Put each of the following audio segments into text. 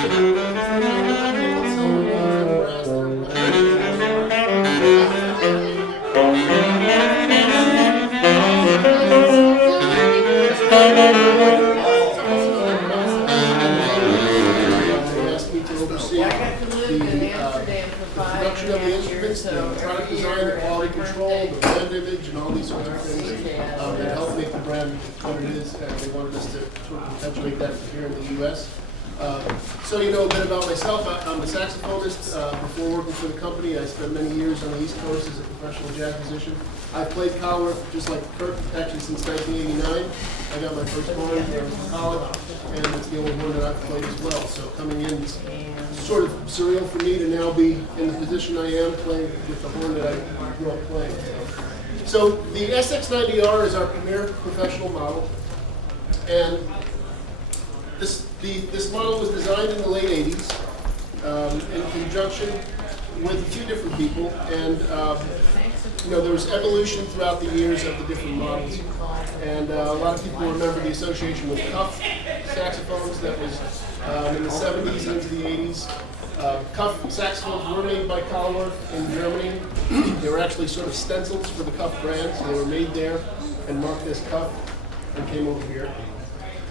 Production of the instruments, the product design, the quality control, the brand image, and all these sorts of things that help make the brand what it is, and they wanted us to sort of perpetuate that here in the U.S. So you know a bit about myself. I'm a saxophonist. Before working for the company, I spent many years on the East Coast as a professional jazz musician. I've played Keilwerth just like Kurt, actually since 1989. I got my first horn when I was in college, and it's the only horn that I've played as well. So coming in, it's sort of surreal for me to now be in the position I am, playing with the horn that I grew up playing. So the SX90R is our premier professional model, and this model was designed in the late 80s in conjunction with a few different people, and you know, there was evolution throughout the years of the different models, and a lot of people remember the association with cuff saxophones that was in the 70s and into the 80s. Cuff saxophones were made by Keilwerth in Germany. They were actually sort of stencils for the cuff brand, so they were made there and marked as cuff and came over here.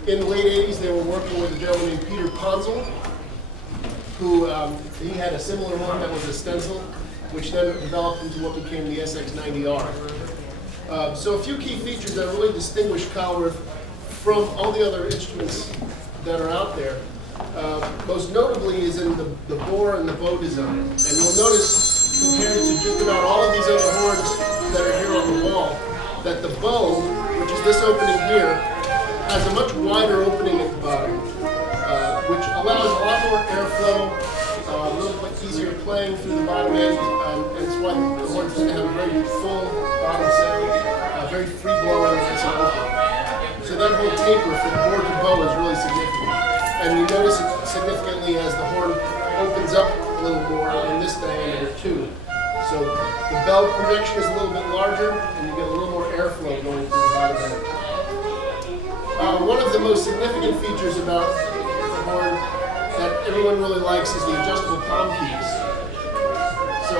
In the late 80s, they were working with a gentleman named Peter Ponzel, who he had a similar horn that was a stencil, which then developed into what became the SX90R. So a few key features that really distinguish Keilwerth from all the other instruments that are out there. Most notably is in the bore and the bow design. And you'll notice, compared to just about all of these other horns that are here on the wall, that the bow, which is this opening here, has a much wider opening at the bottom, which allows a lot more airflow, a little bit easier playing through the bottom end, and it's why the horns tend to have a very full bottom sound, very free blowing, nice and open. So that whole taper from bore to bow is really significant. And you notice it significantly as the horn opens up a little more in this diameter too. So the bell projection is a little bit larger, and you get a little more airflow going through the bottom end. One of the most significant features about the horn that everyone really likes is the adjustable palm keys. So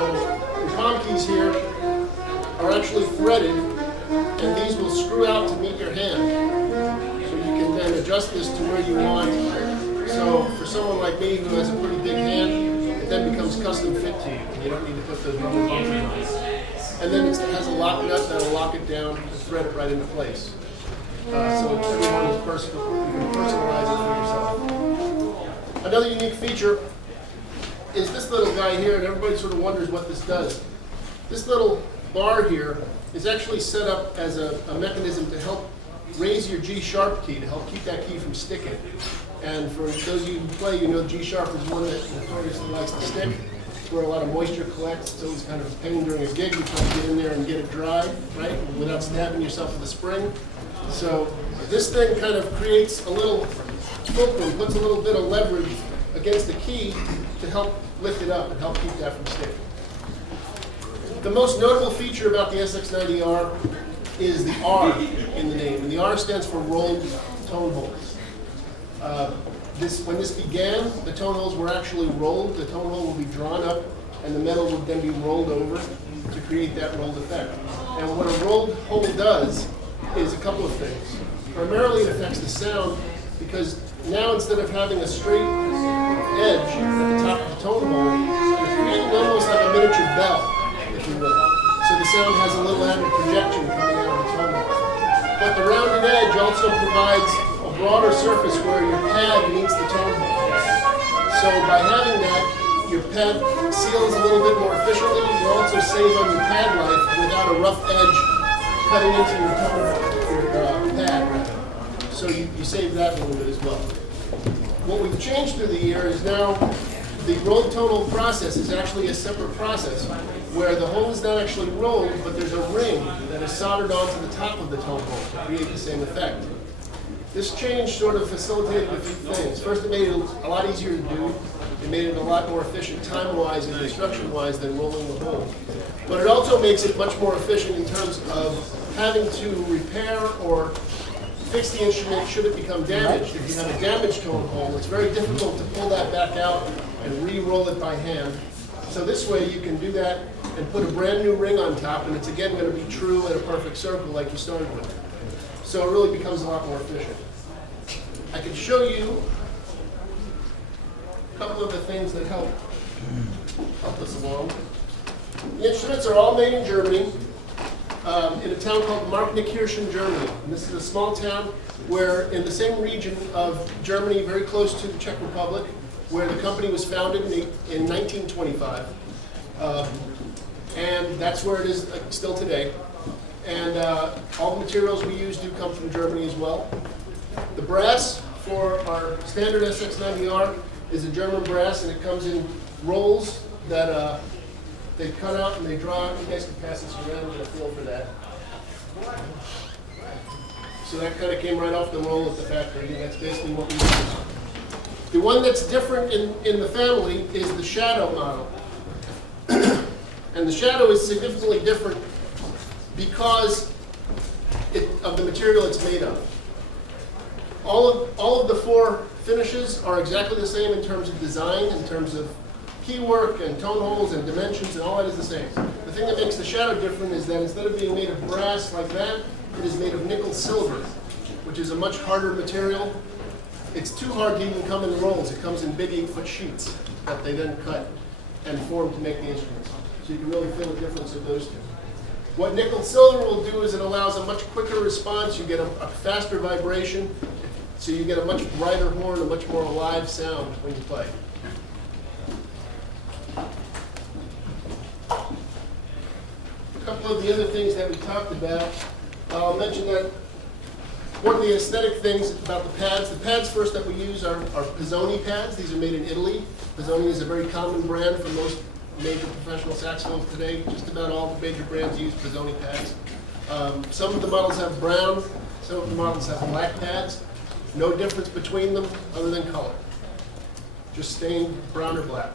the palm keys here are actually threaded, and these will screw out to meet your hand. So you can then adjust this to where you want. So for someone like me who has a pretty big hand, it then becomes custom fit to you. You don't need to put those rubber bumpers on. And then it has a lock nut that'll lock it down and thread it right into place. So everyone is personal. You can personalize it for yourself. Another unique feature is this little guy here, and everybody sort of wonders what this does. This little bar here is actually set up as a mechanism to help raise your G sharp key, to help keep that key from sticking. And for those of you who play, you know G sharp is one that notoriously likes to stick. It's where a lot of moisture collects. It's always kind of a pain during a gig. You try to get in there and get it dry, right, without stabbing yourself with a spring. So this thing kind of creates a little fulcrum, puts a little bit of leverage against the key to help lift it up and help keep that from sticking. The most notable feature about the SX90R is the R in the name, and the R stands for rolled tone holes. When this began, the tone holes were actually rolled. The tone hole will be drawn up, and the metal would then be rolled over to create that rolled effect. And what a rolled hole does is a couple of things. Primarily, it affects the sound because now instead of having a straight edge at the top of the tone hole, you're creating almost like a miniature bell, if you will. So the sound has a little added projection coming out of the tone hole. But the rounded edge also provides a broader surface where your pad meets the tone hole. So by having that, your pad seals a little bit more efficiently. You also save on your pad life without a rough edge cutting into your pad. So you save that a little bit as well. What we've changed through the year is now the rolled tone hole process is actually a separate process where the hole is not actually rolled, but there's a ring that is soldered onto the top of the tone hole to create the same effect. This change sort of facilitated a few things. First, it made it a lot easier to do. It made it a lot more efficient time-wise and construction-wise than rolling the hole. But it also makes it much more efficient in terms of having to repair or fix the instrument should it become damaged. If you have a damaged tone hole, it's very difficult to pull that back out and re-roll it by hand. So this way you can do that and put a brand new ring on top, and it's again going to be true in a perfect circle like you started with. So it really becomes a lot more efficient. I can show you a couple of the things that help us along. The instruments are all made in Germany, in a town called Markneckirchen, Germany. And this is a small town where, in the same region of Germany, very close to the Czech Republic, where the company was founded in 1925. And that's where it is still today. And all the materials we use do come from Germany as well. The brass for our standard SX90R is a German brass, and it comes in rolls that they cut out and they draw out. You guys can pass this around and get a feel for that. So that kind of came right off the roll at the factory, and that's basically what we use. The one that's different in the family is the Shadow model. And the Shadow is significantly different because of the material it's made of. All of the four finishes are exactly the same in terms of design, in terms of key work and tone holes and dimensions, and all that is the same. The thing that makes the Shadow different is that instead of being made of brass like that, it is made of nickel silver, which is a much harder material. It's too hard to even come in rolls. It comes in big 8-foot sheets that they then cut and form to make the instruments. So you can really feel the difference of those two. What nickel silver will do is it allows a much quicker response. You get a faster vibration, so you get a much brighter horn, a much more alive sound when you play. A couple of the other things that we talked about, I'll mention that one of the aesthetic things about the pads first that we use are Pizzoni pads. These are made in Italy. Pizzoni is a very common brand for most major professional saxophones today. Just about all the major brands use Pizzoni pads. Some of the models have brown, some of the models have black pads. No difference between them other than color. Just stained brown or black.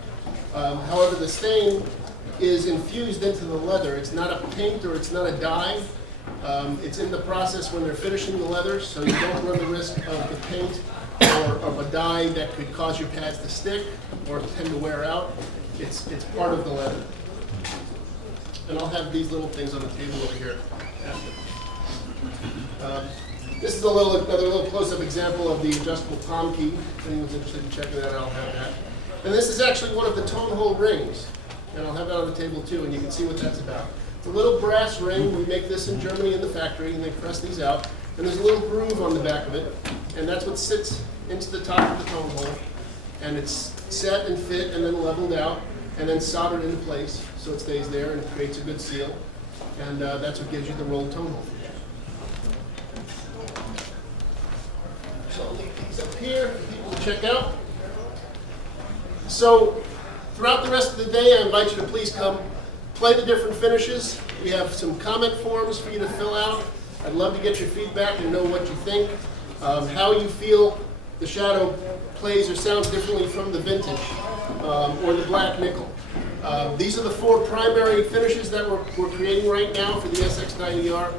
However, the stain is infused into the leather. It's not a paint or it's not a dye. It's in the process when they're finishing the leather, so you don't run the risk of the paint or of a dye that could cause your pads to stick or tend to wear out. It's part of the leather. And I'll have these little things on the table over here after. This is another little close-up example of the adjustable palm key. If anyone's interested in checking that out, I'll have that. And this is actually one of the tone hole rings. And I'll have that on the table too, and you can see what that's about. It's a little brass ring. We make this in Germany in the factory, and they press these out. And there's a little groove on the back of it, and that's what sits into the top of the tone hole. And it's set and fit and then leveled out and then soldered into place so it stays there and it creates a good seal. And that's what gives you the rolled tone hole. So I'll leave these up here for people to check out. So throughout the rest of the day, I invite you to please come play the different finishes. We have some comment forms for you to fill out. I'd love to get your feedback and know what you think, how you feel the Shadow plays or sounds differently from the vintage or the black nickel. These are the four primary finishes that we're creating right now for the SX90R.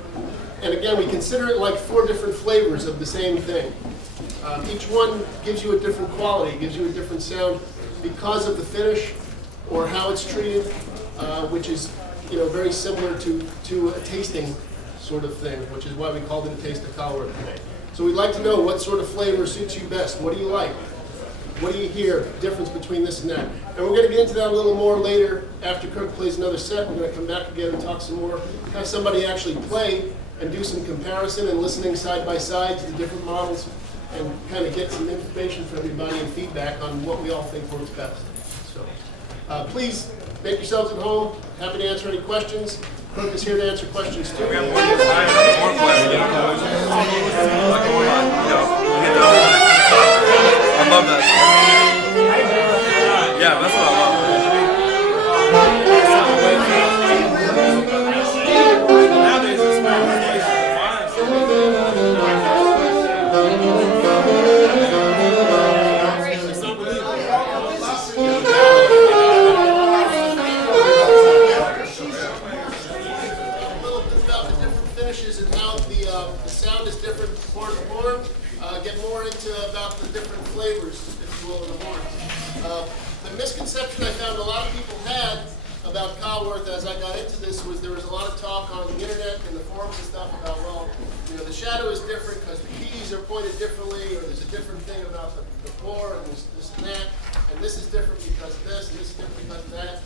And again, we consider it like four different flavors of the same thing. Each one gives you a different quality, gives you a different sound because of the finish or how it's treated, which is very similar to a tasting sort of thing, which is why we called it a Taste of Keilwerth today. So we'd like to know what sort of flavor suits you best. What do you like? What do you hear? The difference between this and that. And we're going to get into that a little more later after Kirk plays another set. We're going to come back again and talk some more. Have somebody actually play and do some comparison and listening side by side to the different models and kind of get some information from everybody and feedback on what we all think works best. So please make yourselves at home. Happy to answer any questions. Kirk is here to answer questions too. We have more questions. I love that. Yeah, that's what I love. Nowadays it's finishes and how the sound is different misconception I found a lot of people had about Keilwerth as I got into this was there was a lot of talk on the internet and the forums and stuff about, well, you know, the shadow is different because the keys are pointed differently, or there's a different thing about the floor, and there's this and that, and this is different because of this, and this is different because of that.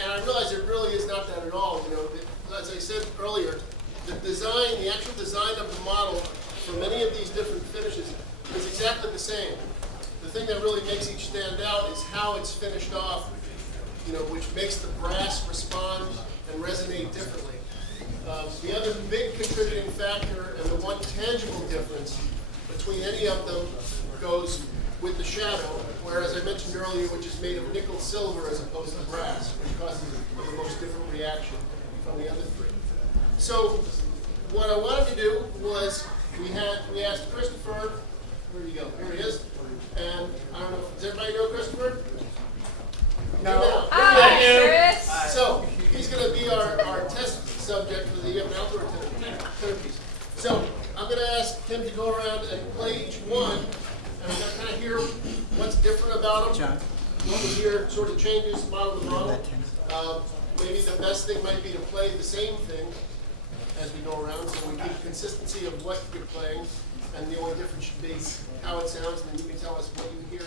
And I realized it really is not that at all. You know, as I said earlier, the design, the actual design of the model for many of these different finishes is exactly the same. The thing that really makes each stand out is how it's finished off, you know, which makes the brass respond and resonate differently. The other big contributing factor and the one tangible difference between any of them goes with the shadow, where, as I mentioned earlier, which is made of nickel silver as opposed to brass, which causes the most different reaction from the other three. So what I wanted to do was we asked Christopher, where did he go? Here he is. And I don't know, does everybody know Christopher? No. Hi, Chris. So he's going to be our test subject for the outdoor tenor piece. So I'm going to ask him to go around and play each one, and we're going to kind of hear what's different about them. What we hear sort of changes model to model. Maybe the best thing might be to play the same thing as we go around, so we keep consistency of what you're playing, and the only difference should be how it sounds, and then you can tell us what you hear.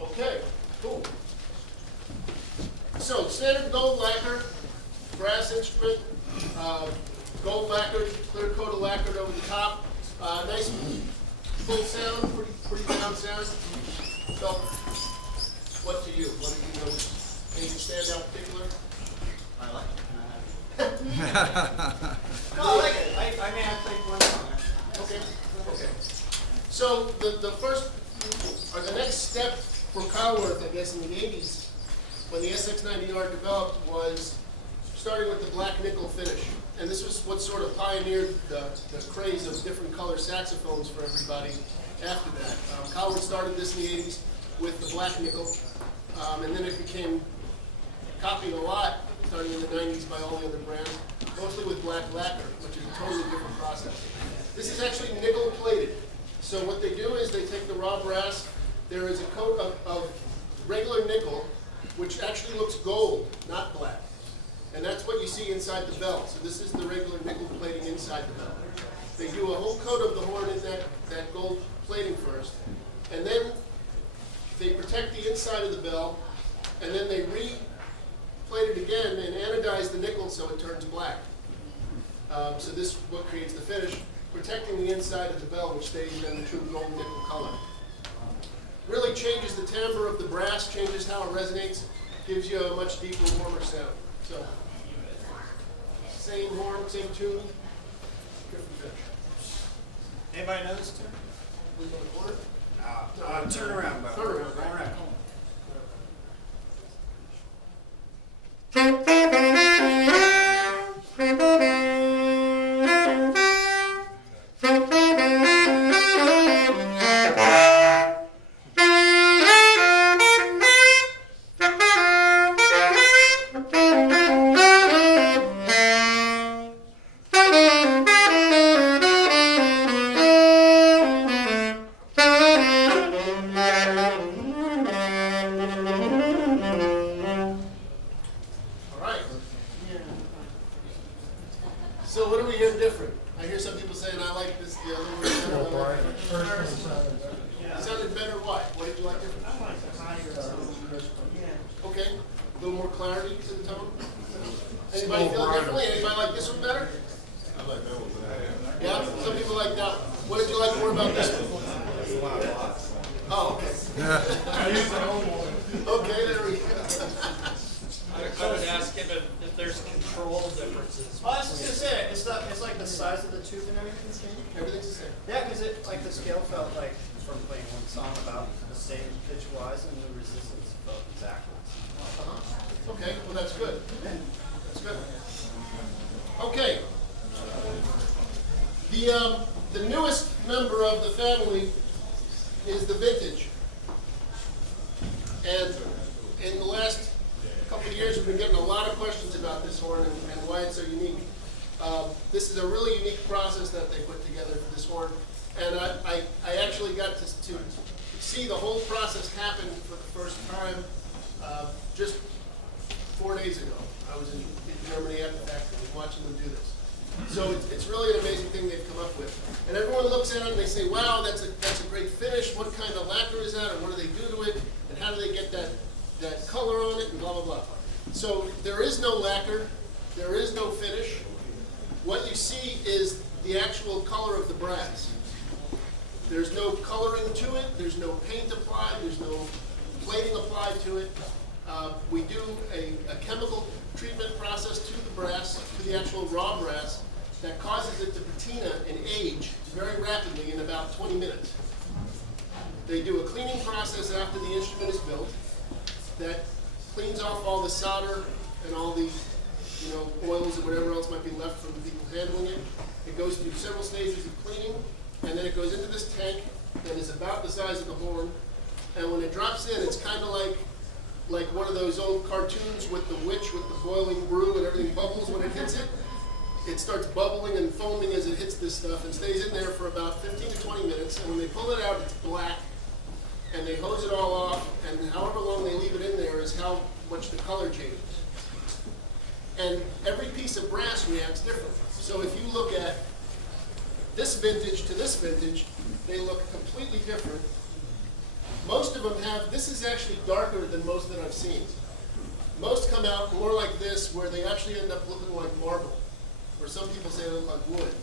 Okay, cool. So, standard gold lacquer, brass instrument, gold lacquered, clear coat of lacquered over the top. Nice full sound, pretty sound. So, what do you? What do you notice? Anything stand out particular? I like it. No, I like it. I mean, I played one song. Okay. Okay. So the first, or the next step for Keilwerth, I guess, in the 80s, when the SX90R developed, was starting with the black nickel finish. And this was what sort of pioneered the craze of different color saxophones for everybody after that. Keilwerth started this in the 80s with the black nickel, and then it became copied a lot starting in the 90s by all the other brands, mostly with black lacquer, which is a totally different process. This is actually nickel plated. So what they do is they take the raw brass, there is a coat of regular nickel, which actually looks gold, not black. And that's what you see inside the bell. So this is the regular nickel plating inside the bell. They do a whole coat of the horn in that gold plating first, and then they protect the inside of the bell, and then they re-plate it again and anodize the nickel so it turns black. So this is what creates the finish, protecting the inside of the bell, which stays in the true gold nickel color. Really changes the timbre of the brass, changes how it resonates, gives you a much deeper, warmer sound. So, same horn, same tune, different finish. Anybody know this tune? We go to corner. Turn around, Bo. Turn around, right? All right. So what do we hear different? I hear some people saying, I like this, the other one. It sounded better, why? What did you like different? I like the higher tone. Okay, a little more clarity to the tone. Anybody feel differently? Anybody like this one better? I like that one better. Yeah, some people like that one. What did you like more about this one? Oh, okay. Okay, there we go. I would ask him if there's control differences. Oh, I was just gonna say, it's like the size of the tube and everything's changing. Everything's the same. Yeah, because the scale felt like from playing one song about the same pitch-wise and the resistance of both exactly. Okay, well that's good. That's good. Okay. The newest member of the family is the vintage. And in the last couple of years, we've been getting a lot of questions about this horn and why it's so unique. This is a really unique process that they put together for this horn. And I actually got to see the whole process happen for the first time just 4 days ago. I was in Germany at the factory watching them do this. So it's really an amazing thing they've come up with. And everyone looks at it and they say, wow, that's a great finish. What kind of lacquer is that? And what do they do to it? And how do they get that color on it? And blah, blah, blah. So there is no lacquer. There is no finish. What you see is the actual color of the brass. There's no coloring to it. There's no paint applied. There's no plating applied to it. We do a chemical treatment process to the brass, to the actual raw brass, that causes it to patina and age very rapidly in about 20 minutes. They do a cleaning process after the instrument is built that cleans off all the solder and all the oils and whatever else might be left from the people handling it. It goes through several stages of cleaning, and then it goes into this tank that is about the size of the horn. And when it drops in, it's kind of like one of those old cartoons with the witch with the boiling brew and everything bubbles when it hits it. It starts bubbling and foaming as it hits this stuff and stays in there for about 15 to 20 minutes. And when they pull it out, it's black. And they hose it all off, and however long they leave it in there is how much the color changes. And every piece of brass reacts differently. So if you look at this vintage to this vintage, they look completely different. Most of them have, this is actually darker than most that I've seen. Most come out more like this, where they actually end up looking like marble, or some people say they look like wood.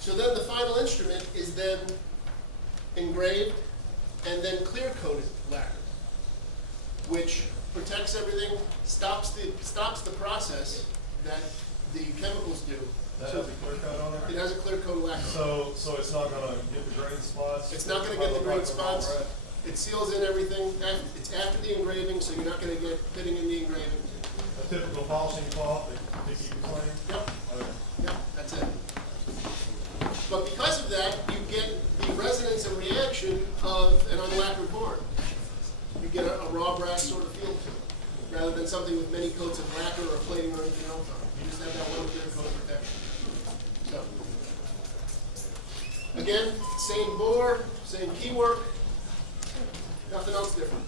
So then the final instrument is then engraved and then clear-coated lacquer, which protects everything, stops the process that the chemicals do. That has a clear coat on it? It has a clear coat of lacquer. So it's not gonna get the grain spots? It's not going to get the grain spots. It seals in everything. It's after the engraving, so you're not going to get pitting in the engraving. A typical polishing cloth to keep it clean? Yep. Okay. Yep, that's it. But because of that, you get the resonance and reaction of an unlacquered horn. You get a raw brass sort of feel to it, rather than something with many coats of lacquer or plating or anything else on it. You just have that one clear coat of protection. So, again, same bore, same key work, nothing else different.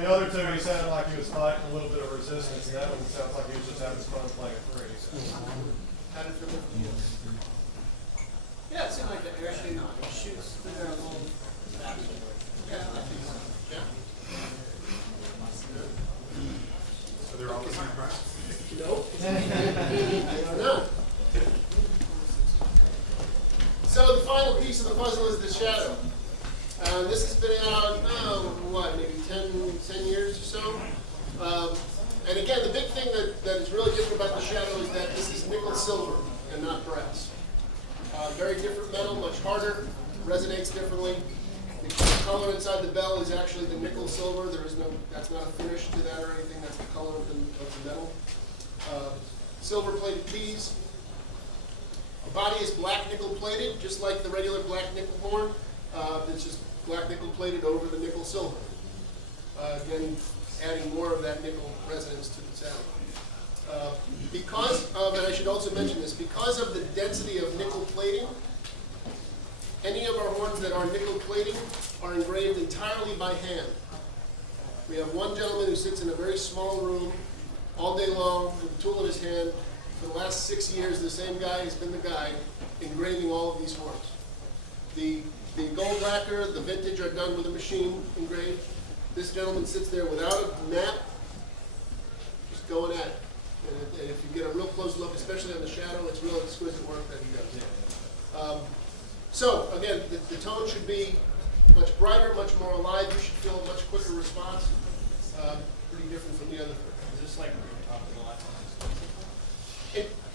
The other two, he sounded like he was fighting a little bit of resistance, and that one sounds like he was just having fun playing a three. How did it feel? Yeah, it seemed like the air shoots through there a little faster. Yeah, I think so. Yeah. So they're all the same price? Nope. They are not. So the final piece of the puzzle is the shadow. This has been out, maybe 10 years or so. And again, the big thing that is really different about the shadow is that this is nickel silver and not brass. Very different metal, much harder, resonates differently. The color inside the bell is actually the nickel silver. That's not a finish to that or anything. That's the color of the metal. Silver plated keys. The body is black nickel plated, just like the regular black nickel horn. It's just black nickel plated over the nickel silver. Again, adding more of that nickel resonance to the sound. Because of, and I should also mention this, because of the density of nickel plating, any of our horns that are nickel plating are engraved entirely by hand. We have one gentleman who sits in a very small room all day long with a tool in his hand. For the last 6 years, the same guy has been the guy engraving all of these horns. The gold lacquer, the vintage are done with a machine engraved. This gentleman sits there without a mat, just going at it. And if you get a real close look, especially on the shadow, it's real exquisite work that he does. So, again, the tone should be much brighter, much more alive. You should feel a much quicker response. Pretty different from the other. Is this like top of the line?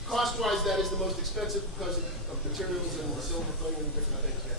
Cost-wise, that is the most expensive because of materials and silver plating and different things. Yeah.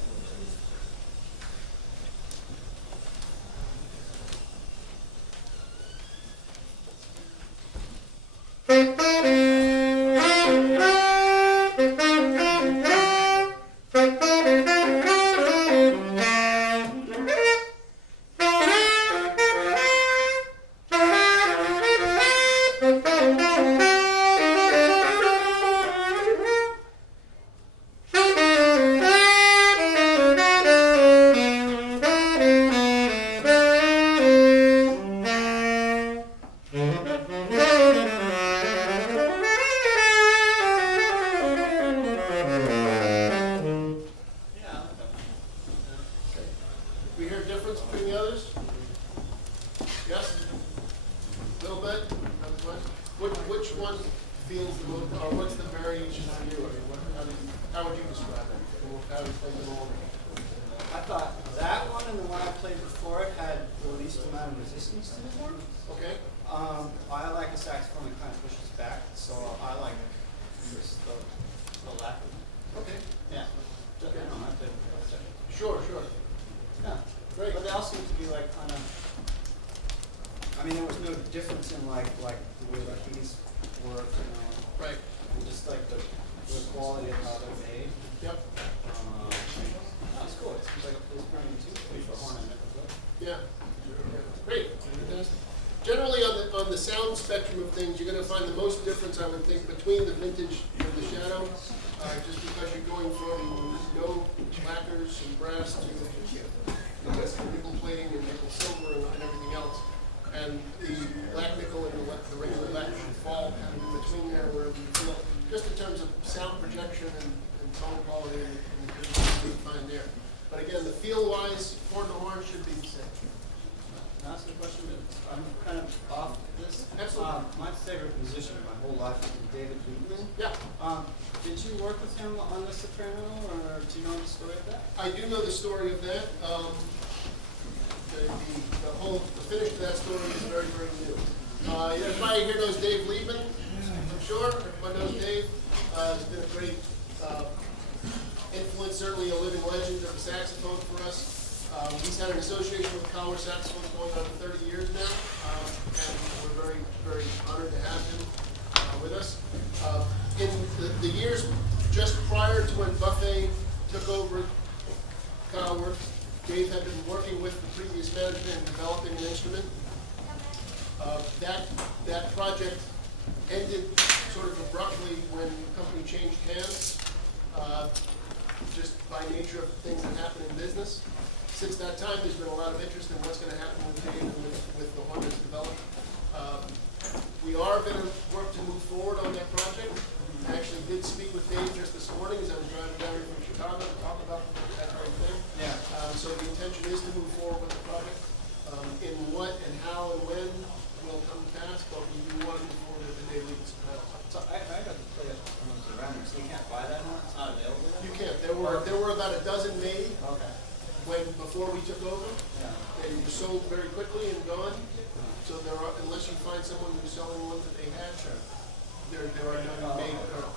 We hear a difference between the others? Yes? A little bit? Not as much? Which one feels the most, or what's the variation for you? I mean, how would you describe it? How would you play them all? I thought that one and the one I played before it had the least amount of resistance to the horn. Okay? I like a saxophone that kind of pushes back, so I like just the lacquer. Okay. Yeah. Just, I don't know, I played it before. Sure, sure. Yeah. Great. But they all seem to be like kind of. I mean, there was no difference in like the way like these work, you know. Right. And just like the quality of how they're made. Yep. No, it's cool. It seems like a place for me too. For a horn, I never played. Yeah. Great. Generally, on the sound spectrum of things, you're going to find the most difference, I would think, between the vintage and the shadow, just because you're going from no lacquers and brass to nickel plating and nickel silver and everything else. And the black nickel and the regular lacquer should fall kind of in between there wherever you feel, just in terms of sound projection and tone quality and the differences you find there. But again, the feel-wise, horn to horn should be the same. Can I ask a question? I'm kind of off this. Absolutely. My favorite musician of my whole life is David Liebman. Yeah. Did you work with him on the soprano, or do you know the story of that? I do know the story of that. The finish to that story is very, very new. Everybody here knows Dave Liebman, I'm sure. Everybody knows Dave. He's been a great influence, certainly a living legend of the saxophone for us. He's had an association with Keilwerth Saxophones going on for 30 years now, and we're very, very honored to have him with us. In the years just prior to when Buffet took over Keilwerth, Dave had been working with the previous management in developing an instrument. That project ended sort of abruptly when the company changed hands, just by nature of things that happen in business. Since that time, there's been a lot of interest in what's going to happen with Dave and with the horn that's developed. We are going to work to move forward on that project. I actually did speak with Dave just this morning as I was driving down here from Chicago to talk about that very thing. Yeah. So the intention is to move forward with the project. In what and how and when will come to pass, but we do want to move forward with the Dave Liebman soprano. So I got to play it on the ceramics. So you can't buy that horn? It's not available? You can't. There were about a dozen made Okay. before we took over. Yeah. They were sold very quickly and gone. So there are, unless you find someone who's selling one that they had, there are none made currently.